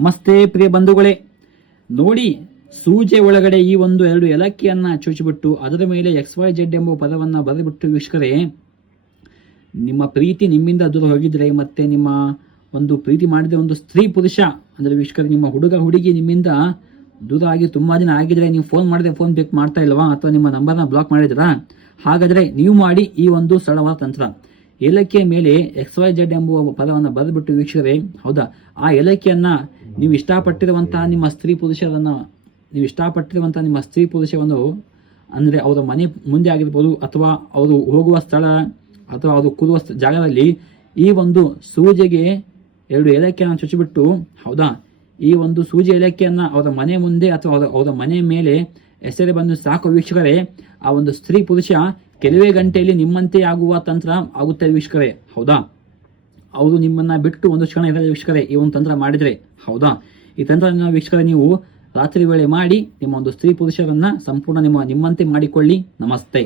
ನಮಸ್ತೆ ಪ್ರಿಯ ಬಂಧುಗಳೇ, ನೋಡಿ ಸೂಜೆ ಒಳಗಡೆ ಈ ಒಂದು 2 ಏಲಕ್ಕಿಯನ್ನ ಚುಚ್ಚಿಬಿಟ್ಟು ಅದರ ಮೇಲೆ XYZ ಎಂಬ ಪದವನ್ನ ಬರೆದುಬಿಟ್ಟು ವೀಕ್ಷಕರೇ, ನಿಮ್ಮ ಪ್ರೀತಿ ನಿಮ್ಮಿಂದ ದೂರ ಹೋಗಿದ್ರೆ, ಮತ್ತೆ ನಿಮ್ಮ ಒಂದು ಪ್ರೀತಿ ಮಾಡಿದ ಒಂದು ಸ್ತ್ರೀ ಪುರುಷ ಅಂದ್ರೆ ವೀಕ್ಷಕರೇ, ನಿಮ್ಮ ಹುಡುಗ ಹುಡುಗಿ ನಿಮ್ಮಿಂದ ದೂರ ಆಗಿ ತುಂಬಾ ದಿನ ಆಗಿದ್ರೆ, ನೀವು ಫೋನ್ ಮಾಡಿದ್ರೆ ಫೋನ್ ಪಿಕ್ ಮಾಡ್ತಾ ಇಲ್ವಾ, ಅಥವಾ ನಿಮ್ಮ ನಂಬರ್ನ ಬ್ಲಾಕ್ ಮಾಡಿದ್ರಾ, ಹಾಗಾದ್ರೆ ನೀವು ಮಾಡಿ ಈ ಒಂದು ಸರಳವಾದ ತಂತ್ರ. ಏಲಕ್ಕಿಯ ಮೇಲೆ XYZ ಎಂಬುವ ಪದವನ್ನು ಬರೆದುಬಿಟ್ಟು ವೀಕ್ಷಕರೇ, ಹೌದಾ, ಆ ಏಲಕ್ಕಿಯನ್ನ ನೀವು ಇಷ್ಟಪಟ್ಟಿರುವಂತಹ ನಿಮ್ಮ ಸ್ತ್ರೀ ಪುರುಷವನ್ನು ಅಂದ್ರೆ ಅವರ ಮನೆ ಮುಂದೆ ಆಗಿರ್ಬೋದು, ಅಥವಾ ಅವರು ಹೋಗುವ ಸ್ಥಳ ಅಥವಾ ಅವರು ಕೂರುವ ಜಾಗದಲ್ಲಿ ಈ ಒಂದು ಸೂಜಿಗೆ 2 ಏಲಕ್ಕಿಯನ್ನು ಚುಚ್ಚಿಬಿಟ್ಟು, ಹೌದಾ, ಈ ಒಂದು ಸೂಜಿ ಏಲಕ್ಕಿಯನ್ನ ಅವರ ಮನೆ ಮುಂದೆ ಅಥವಾ ಅವರ ಮನೆ ಮೇಲೆ ಎಸೆರೆ ಬಂದು ಸಾಕು ವೀಕ್ಷಕರೇ, ಆ ಒಂದು ಸ್ತ್ರೀ ಪುರುಷ ಕೆಲವೇ ಗಂಟೆಯಲ್ಲಿ ನಿಮ್ಮಂತೆ ಆಗುವ ತಂತ್ರ ಆಗುತ್ತೆ ವೀಕ್ಷಕರೇ. ಹೌದಾ, ಅವರು ನಿಮ್ಮನ್ನ ಬಿಟ್ಟು ಒಂದು ಕ್ಷಣ ಇರಲ್ಲ ವೀಕ್ಷಕರೇ ಈ ಒಂದು ತಂತ್ರ ಮಾಡಿದ್ರೆ. ಹೌದಾ, ಈ ತಂತ್ರ ವೀಕ್ಷಕರೇ ನೀವು ರಾತ್ರಿ ವೇಳೆ ಮಾಡಿ ನಿಮ್ಮ ಒಂದು ಸ್ತ್ರೀ ಪುರುಷರನ್ನ ಸಂಪೂರ್ಣ ನಿಮ್ಮಂತೆ ಮಾಡಿಕೊಳ್ಳಿ. ನಮಸ್ತೆ.